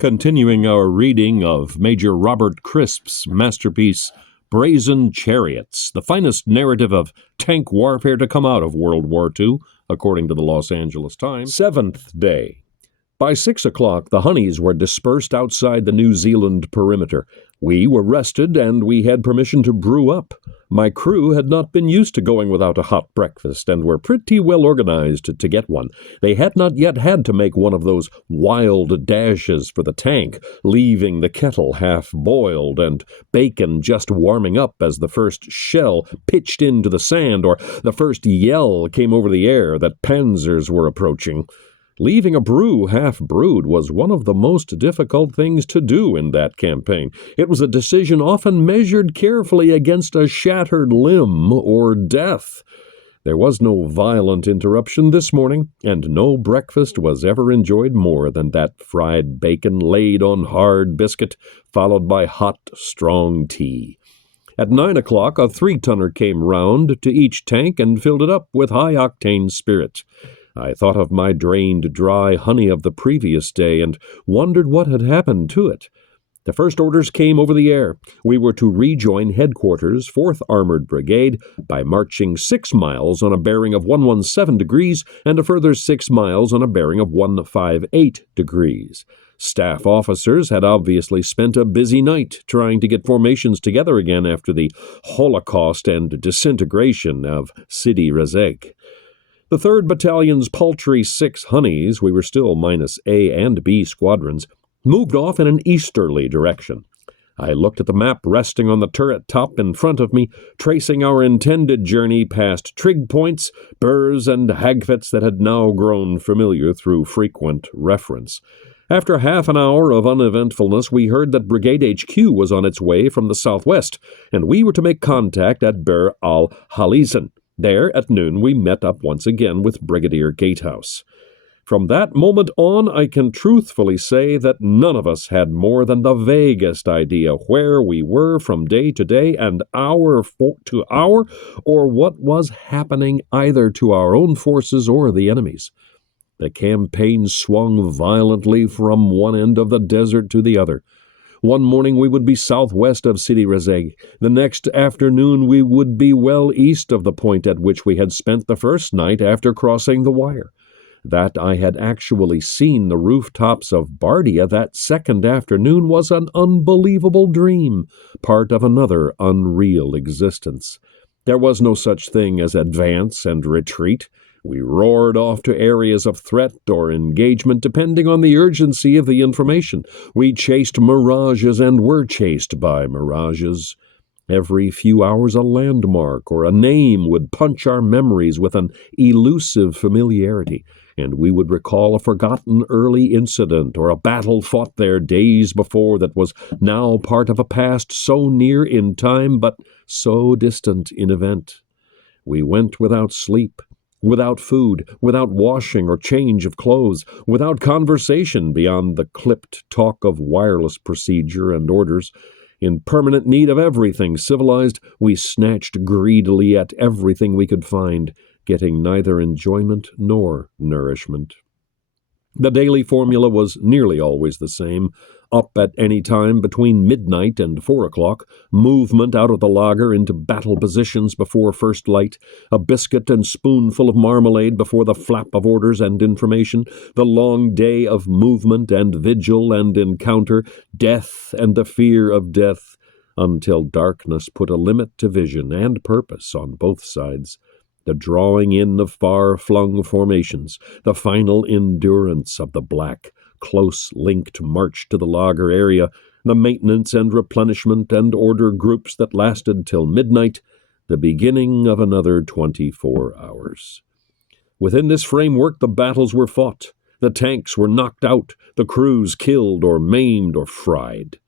Continuing our reading of Major Robert Crisp's masterpiece, Brazen Chariots, the finest narrative of tank warfare to come out of World War II, according to the Los Angeles Times. 7th day. By 6 o'clock, the honeys were dispersed outside the New Zealand perimeter. We were rested, and we had permission to brew up. My crew had not been used to going without a hot breakfast, and were pretty well organized to get one. They had not yet had to make one of those wild dashes for the tank, leaving the kettle half-boiled and bacon just warming up as the first shell pitched into the sand or the first yell came over the air that panzers were approaching. Leaving a brew half-brewed was one of the most difficult things to do in that campaign. It was a decision often measured carefully against a shattered limb or death. There was no violent interruption this morning, and no breakfast was ever enjoyed more than that fried bacon laid on hard biscuit, followed by hot, strong tea. At 9 o'clock, a 3-tonner came round to each tank and filled it up with high-octane spirit. I thought of my drained dry honey of the previous day and wondered what had happened to it. The first orders came over the air. We were to rejoin headquarters, 4th Armored Brigade, by marching 6 miles on a bearing of 117 degrees and a further 6 miles on a bearing of 158 degrees. Staff officers had obviously spent a busy night trying to get formations together again after the Holocaust and disintegration of Sidi Rezegh. The 3rd Battalion's paltry 6 honeys, we were still minus A and B squadrons, moved off in an easterly direction. I looked at the map resting on the turret top in front of me, tracing our intended journey past trig points, burrs, and hagfets that had now grown familiar through frequent reference. After half an hour of uneventfulness, we heard that Brigade HQ was on its way from the southwest, and we were to make contact at Bir al-Halizen. There, at noon, we met up once again with Brigadier Gatehouse. From that moment on, I can truthfully say that none of us had more than the vaguest idea where we were from day to day and hour to hour, or what was happening either to our own forces or the enemy's. The campaign swung violently from one end of the desert to the other. One morning we would be southwest of Sidi Rezegh. The next afternoon we would be well east of the point at which we had spent the first night after crossing the wire. That I had actually seen the rooftops of Bardia that second afternoon was an unbelievable dream, part of another unreal existence. There was no such thing as advance and retreat. We roared off to areas of threat or engagement depending on the urgency of the information. We chased mirages and were chased by mirages. Every few hours a landmark or a name would punch our memories with an elusive familiarity, and we would recall a forgotten early incident or a battle fought there days before that was now part of a past so near in time but so distant in event. We went without sleep, without food, without washing or change of clothes, without conversation beyond the clipped talk of wireless procedure and orders. In permanent need of everything civilized, we snatched greedily at everything we could find, getting neither enjoyment nor nourishment. The daily formula was nearly always the same. Up at any time between midnight and 4 o'clock, movement out of the laager into battle positions before first light, a biscuit and spoonful of marmalade before the flap of orders and information, the long day of movement and vigil and encounter, death and the fear of death, until darkness put a limit to vision and purpose on both sides. The drawing in of far-flung formations, the final endurance of the black, close-linked march to the laager area, the maintenance and replenishment and order groups that lasted till midnight, the beginning of another 24 hours. Within this framework the battles were fought, the tanks were knocked out, the crews killed or maimed or fried.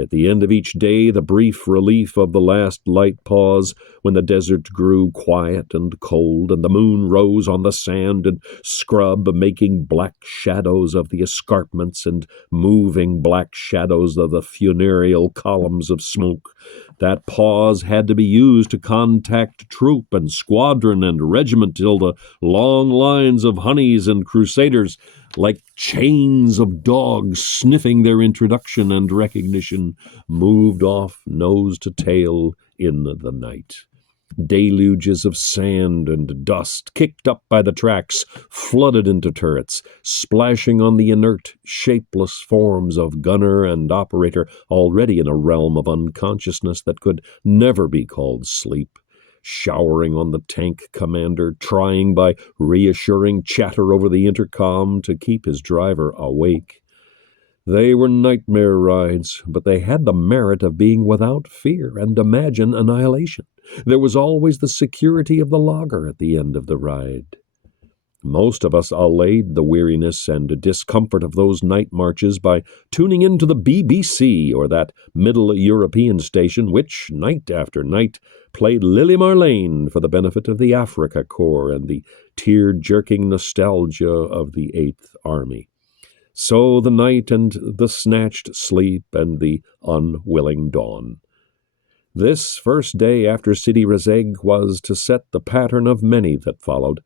At the end of each day, the brief relief of the last light pause, when the desert grew quiet and cold, and the moon rose on the sand and scrub, making black shadows of the escarpments and moving black shadows of the funereal columns of smoke. That pause had to be used to contact troop and squadron and regiment till the long lines of honeys and crusaders, like chains of dogs sniffing their introduction and recognition, moved off nose to tail in the night. Deluges of sand and dust, kicked up by the tracks, flooded into turrets, splashing on the inert, shapeless forms of gunner and operator already in a realm of unconsciousness that could never be called sleep, showering on the tank commander, trying by reassuring chatter over the intercom to keep his driver awake. They were nightmare rides, but they had the merit of being without fear and imagined annihilation. There was always the security of the logger at the end of the ride. Most of us allayed the weariness and discomfort of those night marches by tuning into the BBC or that Middle European station which, night after night, played Lily Marlene for the benefit of the Africa Corps and the tear-jerking nostalgia of the Eighth Army. So the night and the snatched sleep and the unwilling dawn. This first day after Sidi Rezegh was to set the pattern of many that followed.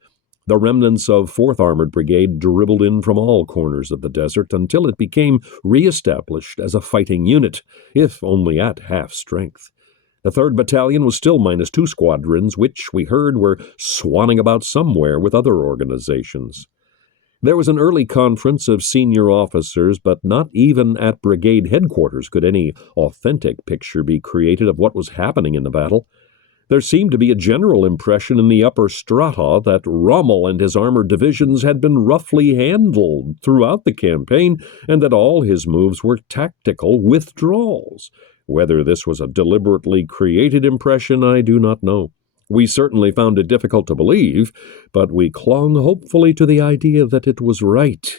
The remnants of 4th Armored Brigade dribbled in from all corners of the desert until it became re-established as a fighting unit, if only at half strength. The 3rd Battalion was still minus 2 squadrons, which, we heard, were swanning about somewhere with other organizations. There was an early conference of senior officers, but not even at brigade headquarters could any authentic picture be created of what was happening in the battle. There seemed to be a general impression in the upper strata that Rommel and his armored divisions had been roughly handled throughout the campaign, and that all his moves were tactical withdrawals. Whether this was a deliberately created impression, I do not know. We certainly found it difficult to believe, but we clung hopefully to the idea that it was right.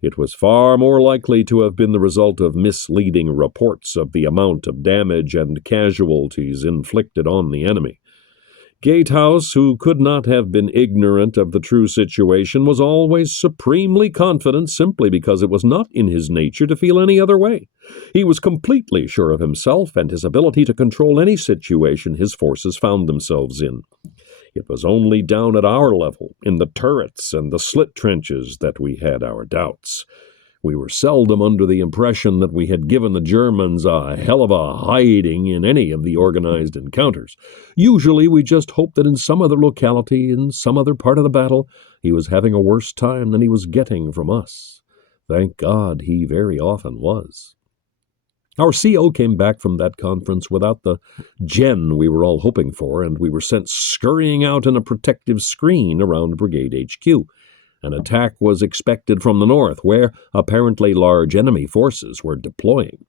It was far more likely to have been the result of misleading reports of the amount of damage and casualties inflicted on the enemy. Gatehouse, who could not have been ignorant of the true situation, was always supremely confident simply because it was not in his nature to feel any other way. He was completely sure of himself and his ability to control any situation his forces found themselves in. It was only down at our level, in the turrets and the slit trenches, that we had our doubts. We were seldom under the impression that we had given the Germans a hell of a hiding in any of the organized encounters. Usually we just hoped that in some other locality, in some other part of the battle, he was having a worse time than he was getting from us. Thank God he very often was. Our CO came back from that conference without the gen we were all hoping for, and we were sent scurrying out in a protective screen around Brigade HQ. An attack was expected from the north, where apparently large enemy forces were deploying.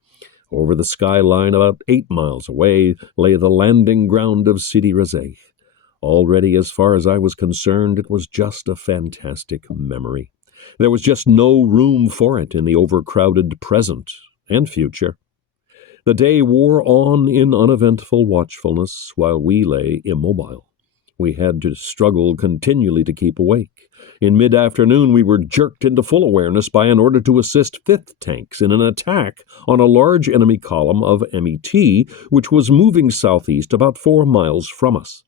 Over the skyline, about 8 miles away, lay the landing ground of Sidi Rezegh. Already, as far as I was concerned, it was just a fantastic memory. There was just no room for it in the overcrowded present and future. The day wore on in uneventful watchfulness while we lay immobile. We had to struggle continually to keep awake. In mid-afternoon, we were jerked into full awareness by an order to assist 5th Tanks in an attack on a large enemy column of MET, which was moving southeast about 4 miles from us.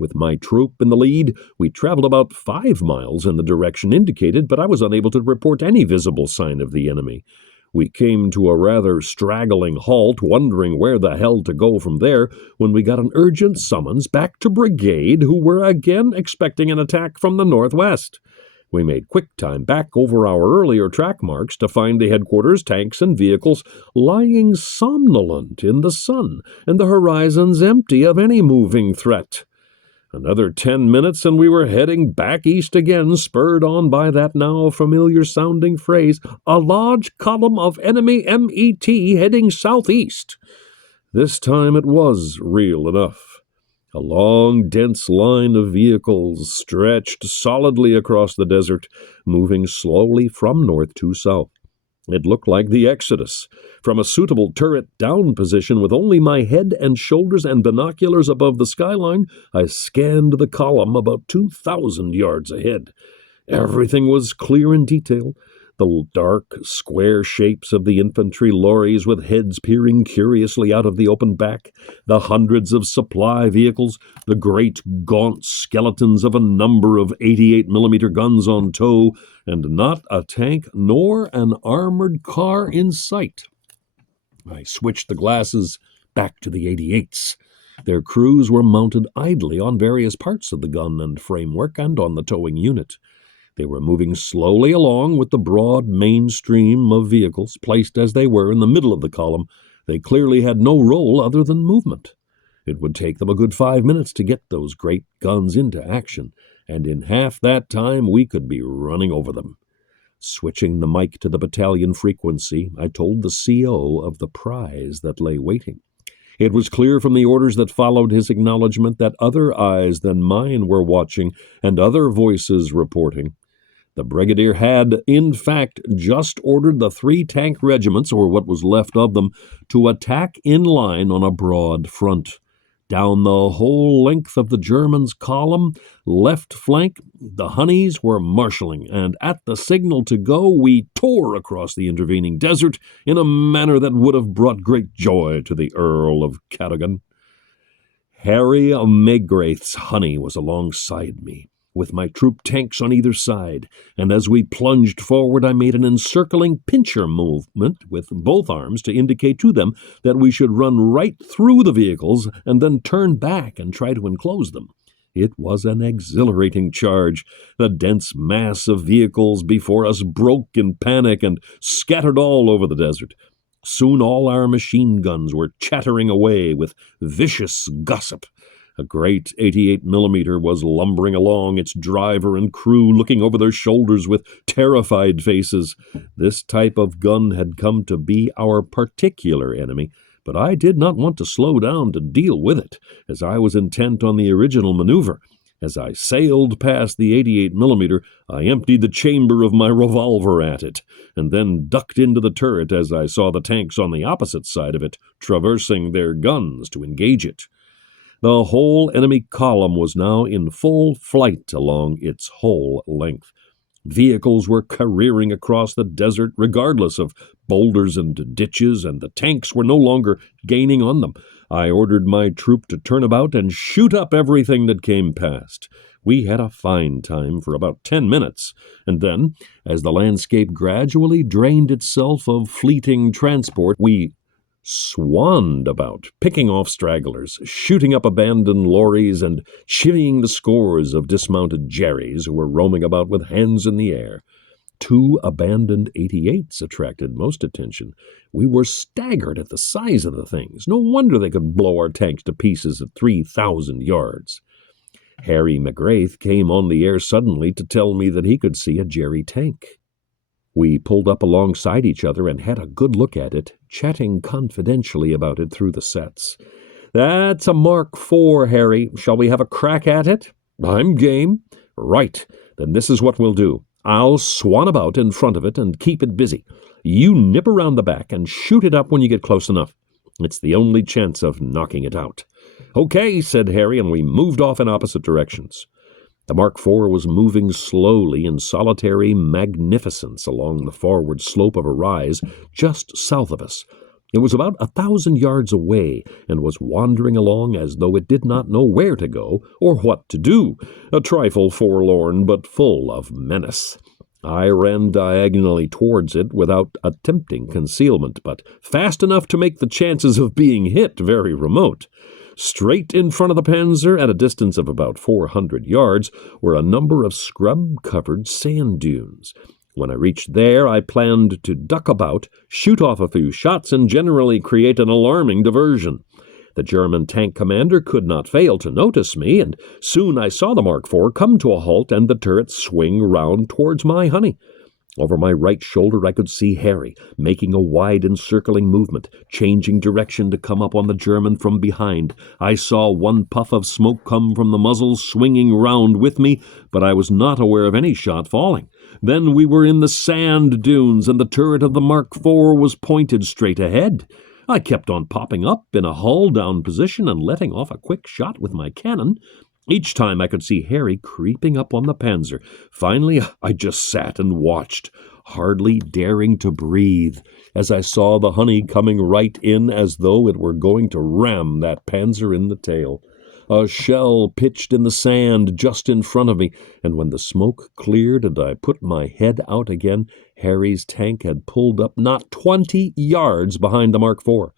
With my troop in the lead, we traveled about 5 miles in the direction indicated, but I was unable to report any visible sign of the enemy. We came to a rather straggling halt, wondering where the hell to go from there, when we got an urgent summons back to brigade, who were again expecting an attack from the northwest. We made quick time back over our earlier track marks to find the headquarters, tanks, and vehicles lying somnolent in the sun, and the horizons empty of any moving threat. Another 10 minutes and we were heading back east again, spurred on by that now familiar-sounding phrase, a large column of enemy MET heading southeast. This time it was real enough. A long, dense line of vehicles stretched solidly across the desert, moving slowly from north to south. It looked like the Exodus. From a suitable turret down position with only my head and shoulders and binoculars above the skyline, I scanned the column about 2,000 yards ahead. Everything was clear in detail. The dark, square shapes of the infantry lorries with heads peering curiously out of the open back, the hundreds of supply vehicles, the great gaunt skeletons of a number of 88mm guns on tow, and not a tank nor an armored car in sight. I switched the glasses back to the 88s. Their crews were mounted idly on various parts of the gun and framework and on the towing unit. They were moving slowly along with the broad mainstream of vehicles, placed as they were in the middle of the column. They clearly had no role other than movement. It would take them a good 5 minutes to get those great guns into action, and in half that time we could be running over them. Switching the mic to the battalion frequency, I told the CO of the prize that lay waiting. It was clear from the orders that followed his acknowledgment that other eyes than mine were watching and other voices reporting. The brigadier had, in fact, just ordered the 3 tank regiments, or what was left of them, to attack in line on a broad front. Down the whole length of the Germans' column, left flank, the Honeys were marshalling, and at the signal to go, we tore across the intervening desert in a manner that would have brought great joy to the Earl of Cadogan. Harry Magrath's Honey was alongside me, with my troop tanks on either side, and as we plunged forward I made an encircling pincher movement with both arms to indicate to them that we should run right through the vehicles and then turn back and try to enclose them. It was an exhilarating charge. The dense mass of vehicles before us broke in panic and scattered all over the desert. Soon all our machine guns were chattering away with vicious gossip. A great 88mm was lumbering along, its driver and crew looking over their shoulders with terrified faces. This type of gun had come to be our particular enemy, but I did not want to slow down to deal with it, as I was intent on the original maneuver. As I sailed past the 88mm, I emptied the chamber of my revolver at it, and then ducked into the turret as I saw the tanks on the opposite side of it traversing their guns to engage it. The whole enemy column was now in full flight along its whole length. Vehicles were careering across the desert regardless of boulders and ditches, and the tanks were no longer gaining on them. I ordered my troop to turn about and shoot up everything that came past. We had a fine time for about 10 minutes, and then, as the landscape gradually drained itself of fleeting transport, we swanned about, picking off stragglers, shooting up abandoned lorries, and chivvying the scores of dismounted Jerrys who were roaming about with hands in the air. 2 abandoned 88s attracted most attention. We were staggered at the size of the things. No wonder they could blow our tanks to pieces at 3,000 yards. Harry Magrath came on the air suddenly to tell me that he could see a Jerry tank. We pulled up alongside each other and had a good look at it, chatting confidentially about it through the sets. "That's a Mark IV, Harry. Shall we have a crack at it?" "I'm game." "Right. Then this is what we'll do. I'll swan about in front of it and keep it busy. You nip around the back and shoot it up when you get close enough. It's the only chance of knocking it out." "Okay," said Harry, and we moved off in opposite directions. The Mark IV was moving slowly in solitary magnificence along the forward slope of a rise just south of us. It was about 1,000 yards away and was wandering along as though it did not know where to go or what to do, a trifle forlorn but full of menace. I ran diagonally towards it without attempting concealment, but fast enough to make the chances of being hit very remote. Straight in front of the Panzer, at a distance of about 400 yards, were a number of scrub-covered sand dunes. When I reached there, I planned to duck about, shoot off a few shots, and generally create an alarming diversion. The German tank commander could not fail to notice me, and soon I saw the Mark IV come to a halt and the turret swing round towards my Honey. Over my right shoulder I could see Harry, making a wide encircling movement, changing direction to come up on the German from behind. I saw one puff of smoke come from the muzzle, swinging round with me, but I was not aware of any shot falling. Then we were in the sand dunes, and the turret of the Mark IV was pointed straight ahead. I kept on popping up in a hull-down position and letting off a quick shot with my cannon. Each time I could see Harry creeping up on the Panzer. Finally, I just sat and watched, hardly daring to breathe as I saw the honey coming right in as though it were going to ram that panzer in the tail. A shell pitched in the sand just in front of me, and when the smoke cleared and I put my head out again, Harry's tank had pulled up not 20 yards behind the Mark IV.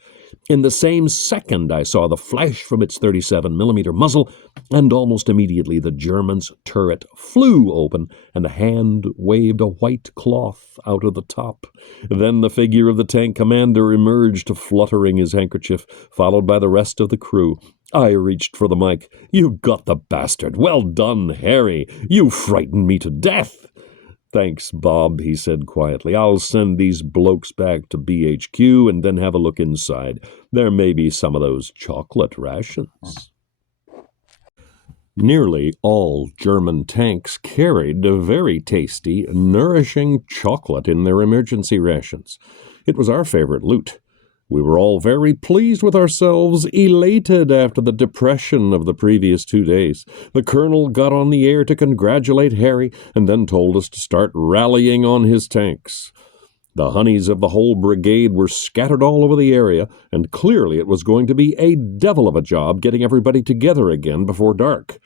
In the same second I saw the flash from its 37mm muzzle, and almost immediately the German's turret flew open, and a hand waved a white cloth out of the top. Then the figure of the tank commander emerged, fluttering his handkerchief, followed by the rest of the crew. I reached for the mic. "You got the bastard! Well done, Harry! You frightened me to death!" "Thanks, Bob," he said quietly. "I'll send these blokes back to BHQ and then have a look inside. There may be some of those chocolate rations." Nearly all German tanks carried a very tasty, nourishing chocolate in their emergency rations. It was our favorite loot. We were all very pleased with ourselves, elated after the depression of the previous 2 days. The colonel got on the air to congratulate Harry and then told us to start rallying on his tanks. The honeys of the whole brigade were scattered all over the area, and clearly it was going to be a devil of a job getting everybody together again before dark.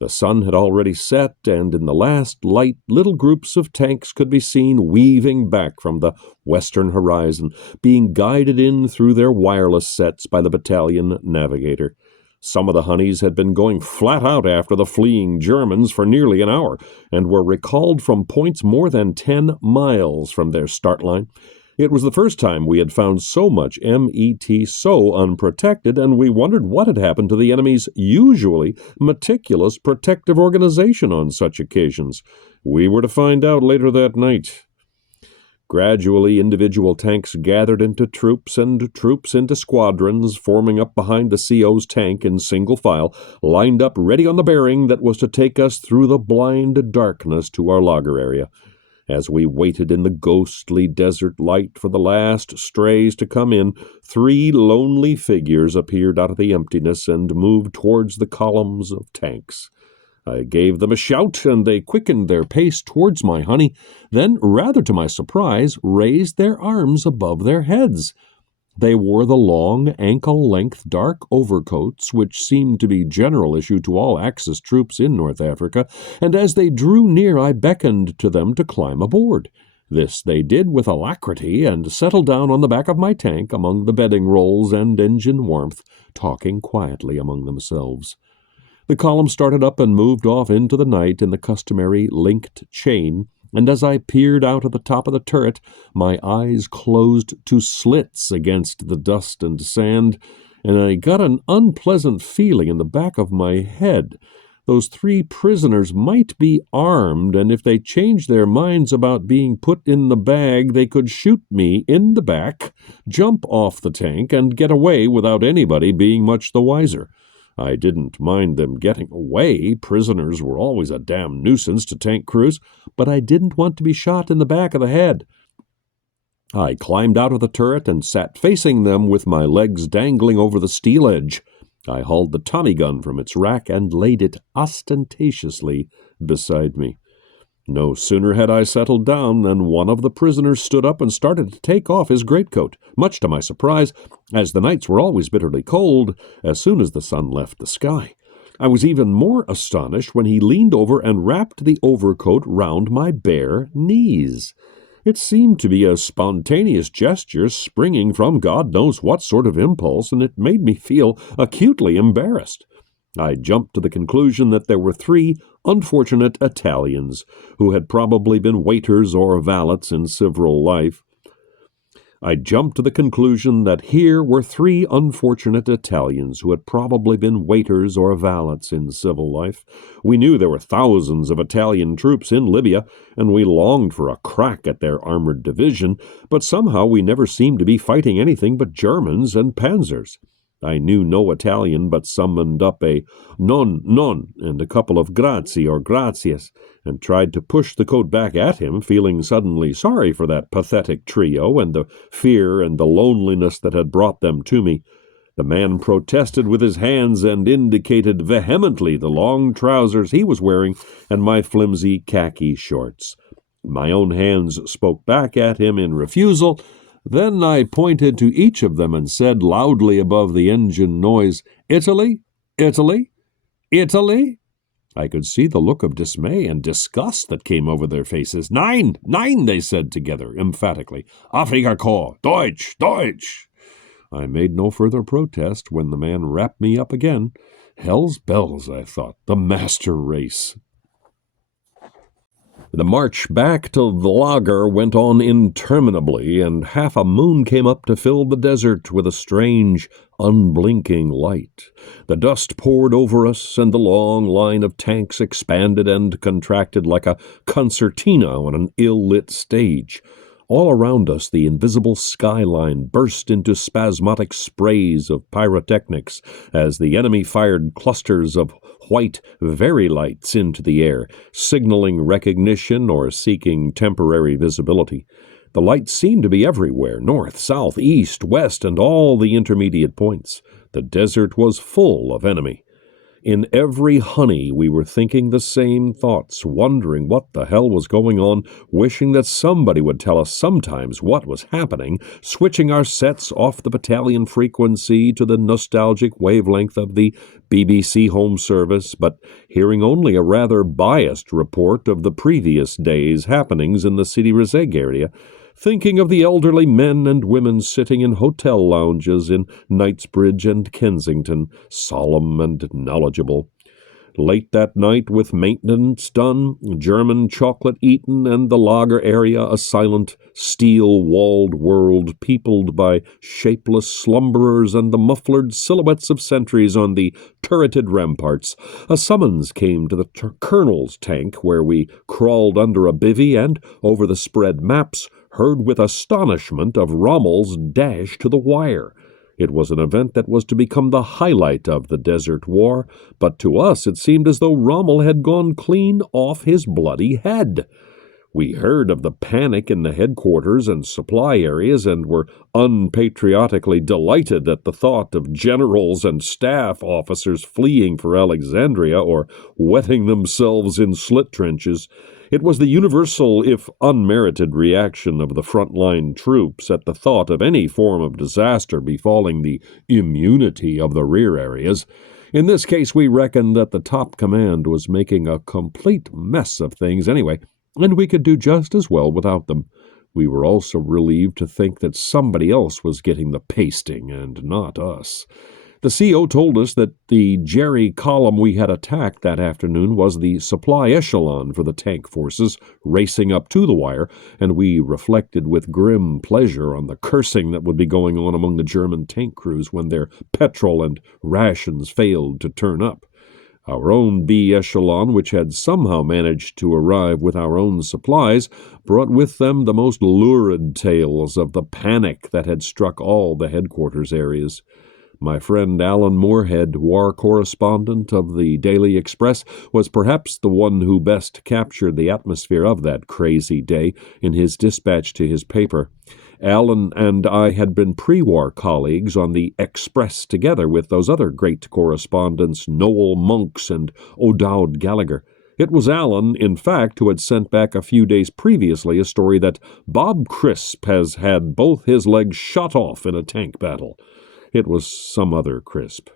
The sun had already set, and in the last light, little groups of tanks could be seen weaving back from the western horizon, being guided in through their wireless sets by the battalion navigator. Some of the honeys had been going flat out after the fleeing Germans for nearly an hour, and were recalled from points more than 10 miles from their start line. It was the first time we had found so much MET so unprotected, and we wondered what had happened to the enemy's usually meticulous protective organization on such occasions. We were to find out later that night. Gradually, individual tanks gathered into troops and troops into squadrons, forming up behind the CO's tank in single file, lined up ready on the bearing that was to take us through the blind darkness to our lager area. As we waited in the ghostly desert light for the last strays to come in, 3 lonely figures appeared out of the emptiness and moved towards the columns of tanks. I gave them a shout, and they quickened their pace towards my honey, then, rather to my surprise, raised their arms above their heads. They wore the long, ankle-length dark overcoats which seemed to be general issue to all Axis troops in North Africa, and as they drew near I beckoned to them to climb aboard. This they did with alacrity and settled down on the back of my tank among the bedding rolls and engine warmth, talking quietly among themselves. The column started up and moved off into the night in the customary linked chain, and as I peered out at the top of the turret, my eyes closed to slits against the dust and sand, and I got an unpleasant feeling in the back of my head. Those 3 prisoners might be armed, and if they changed their minds about being put in the bag, they could shoot me in the back, jump off the tank, and get away without anybody being much the wiser. I didn't mind them getting away. Prisoners were always a damn nuisance to tank crews, but I didn't want to be shot in the back of the head. I climbed out of the turret and sat facing them with my legs dangling over the steel edge. I hauled the Tommy gun from its rack and laid it ostentatiously beside me. No sooner had I settled down than one of the prisoners stood up and started to take off his greatcoat, much to my surprise, as the nights were always bitterly cold as soon as the sun left the sky. I was even more astonished when he leaned over and wrapped the overcoat round my bare knees. It seemed to be a spontaneous gesture springing from God knows what sort of impulse, and it made me feel acutely embarrassed. I jumped to the conclusion that there were 3 unfortunate Italians who had probably been waiters or valets in civil life. I jumped to the conclusion that here were 3 unfortunate Italians who had probably been waiters or valets in civil life. We knew there were thousands of Italian troops in Libya, and we longed for a crack at their armored division, but somehow we never seemed to be fighting anything but Germans and panzers. I knew no Italian, but summoned up a non, non, and a couple of grazie or grazias, and tried to push the coat back at him, feeling suddenly sorry for that pathetic trio and the fear and the loneliness that had brought them to me. The man protested with his hands and indicated vehemently the long trousers he was wearing and my flimsy khaki shorts. My own hands spoke back at him in refusal. Then I pointed to each of them and said loudly above the engine noise, "Italy? Italy? Italy?" I could see the look of dismay and disgust that came over their faces. "Nein! Nein!" they said together, emphatically. "Afrika Korps! Deutsch! Deutsch!" I made no further protest when the man wrapped me up again. Hell's bells, I thought, the master race. The march back to the lager went on interminably, and half a moon came up to fill the desert with a strange, unblinking light. The dust poured over us, and the long line of tanks expanded and contracted like a concertina on an ill-lit stage. All around us the invisible skyline burst into spasmodic sprays of pyrotechnics as the enemy fired clusters of white very-lights into the air, signaling recognition or seeking temporary visibility. The lights seemed to be everywhere, north, south, east, west, and all the intermediate points. The desert was full of enemy. In every honey we were thinking the same thoughts, wondering what the hell was going on, wishing that somebody would tell us sometimes what was happening, switching our sets off the battalion frequency to the nostalgic wavelength of the BBC Home Service, but hearing only a rather biased report of the previous day's happenings in the Sidi Rezegh area, thinking of the elderly men and women sitting in hotel lounges in Knightsbridge and Kensington, solemn and knowledgeable. Late that night, with maintenance done, German chocolate eaten, and the lager area a silent, steel-walled world peopled by shapeless slumberers and the muffled silhouettes of sentries on the turreted ramparts, a summons came to the colonel's tank, where we crawled under a bivvy and, over the spread maps, heard with astonishment of Rommel's dash to the wire. It was an event that was to become the highlight of the Desert War, but to us it seemed as though Rommel had gone clean off his bloody head. We heard of the panic in the headquarters and supply areas and were unpatriotically delighted at the thought of generals and staff officers fleeing for Alexandria or wetting themselves in slit trenches. It was the universal, if unmerited, reaction of the front-line troops at the thought of any form of disaster befalling the immunity of the rear areas. In this case, we reckoned that the top command was making a complete mess of things anyway, and we could do just as well without them. We were also relieved to think that somebody else was getting the pasting, and not us. The CO told us that the Jerry column we had attacked that afternoon was the supply echelon for the tank forces racing up to the wire, and we reflected with grim pleasure on the cursing that would be going on among the German tank crews when their petrol and rations failed to turn up. Our own B echelon, which had somehow managed to arrive with our own supplies, brought with them the most lurid tales of the panic that had struck all the headquarters areas. My friend Alan Moorhead, war correspondent of the Daily Express, was perhaps the one who best captured the atmosphere of that crazy day in his dispatch to his paper. Alan and I had been pre-war colleagues on the Express together with those other great correspondents, Noel Monks and O'Dowd Gallagher. It was Alan, in fact, who had sent back a few days previously a story that Bob Crisp has had both his legs shot off in a tank battle. It was some other Crisp.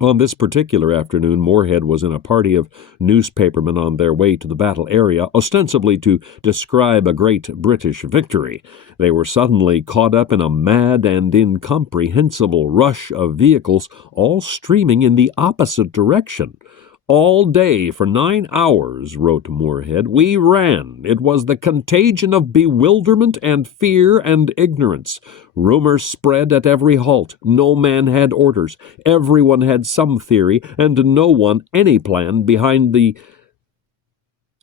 On this particular afternoon, Moorhead was in a party of newspapermen on their way to the battle area, ostensibly to describe a great British victory. They were suddenly caught up in a mad and incomprehensible rush of vehicles, all streaming in the opposite direction. All day for 9 hours, wrote Moorhead, we ran. It was the contagion of bewilderment and fear and ignorance. Rumors spread at every halt. No man had orders. Everyone had some theory, and no one any plan behind the...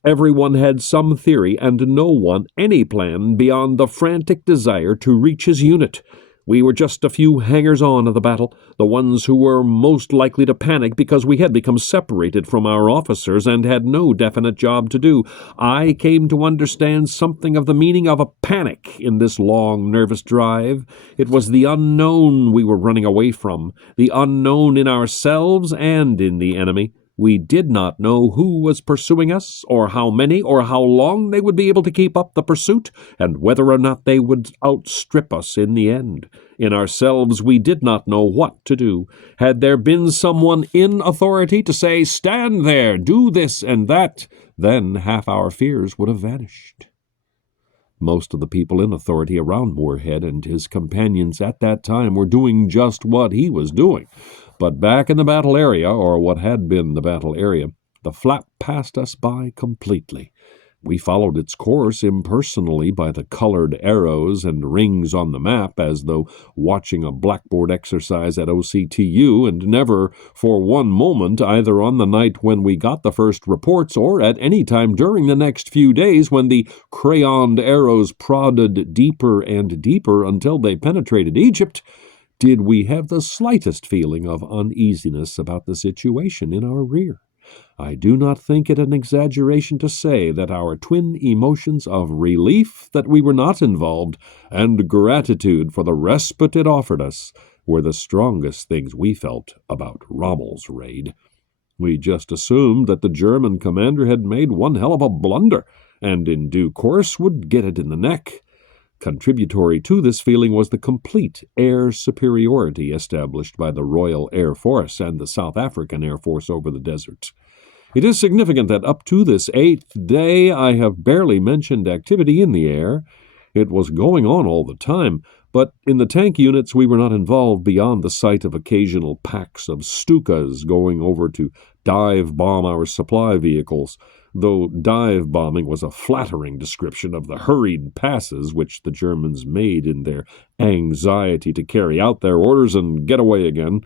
Everyone had some theory, and no one any plan beyond the frantic desire to reach his unit. We were just a few hangers-on of the battle, the ones who were most likely to panic because we had become separated from our officers and had no definite job to do. I came to understand something of the meaning of a panic in this long, nervous drive. It was the unknown we were running away from, the unknown in ourselves and in the enemy. We did not know who was pursuing us, or how many, or how long they would be able to keep up the pursuit, and whether or not they would outstrip us in the end. In ourselves we did not know what to do. Had there been someone in authority to say, "Stand there, do this and that," then half our fears would have vanished. Most of the people in authority around Moorhead and his companions at that time were doing just what he was doing. But back in the battle area, or what had been the battle area, the flap passed us by completely. We followed its course impersonally by the colored arrows and rings on the map, as though watching a blackboard exercise at OCTU, and never for one moment, either on the night when we got the first reports or at any time during the next few days when the crayoned arrows prodded deeper and deeper until they penetrated Egypt, did we have the slightest feeling of uneasiness about the situation in our rear. I do not think it an exaggeration to say that our twin emotions of relief that we were not involved and gratitude for the respite it offered us were the strongest things we felt about Rommel's raid. We just assumed that the German commander had made one hell of a blunder, and in due course would get it in the neck. Contributory to this feeling was the complete air superiority established by the Royal Air Force and the South African Air Force over the desert. It is significant that up to this 8th day I have barely mentioned activity in the air. It was going on all the time, but in the tank units we were not involved beyond the sight of occasional packs of Stukas going over to dive bomb our supply vehicles, though dive bombing was a flattering description of the hurried passes which the Germans made in their anxiety to carry out their orders and get away again.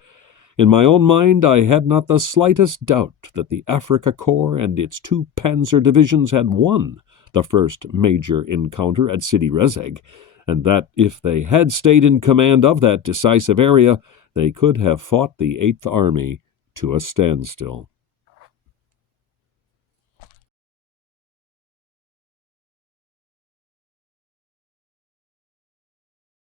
In my own mind, I had not the slightest doubt that the Afrika Korps and its 2 panzer divisions had won the first major encounter at Sidi Rezeg, and that if they had stayed in command of that decisive area, they could have fought the Eighth Army to a standstill.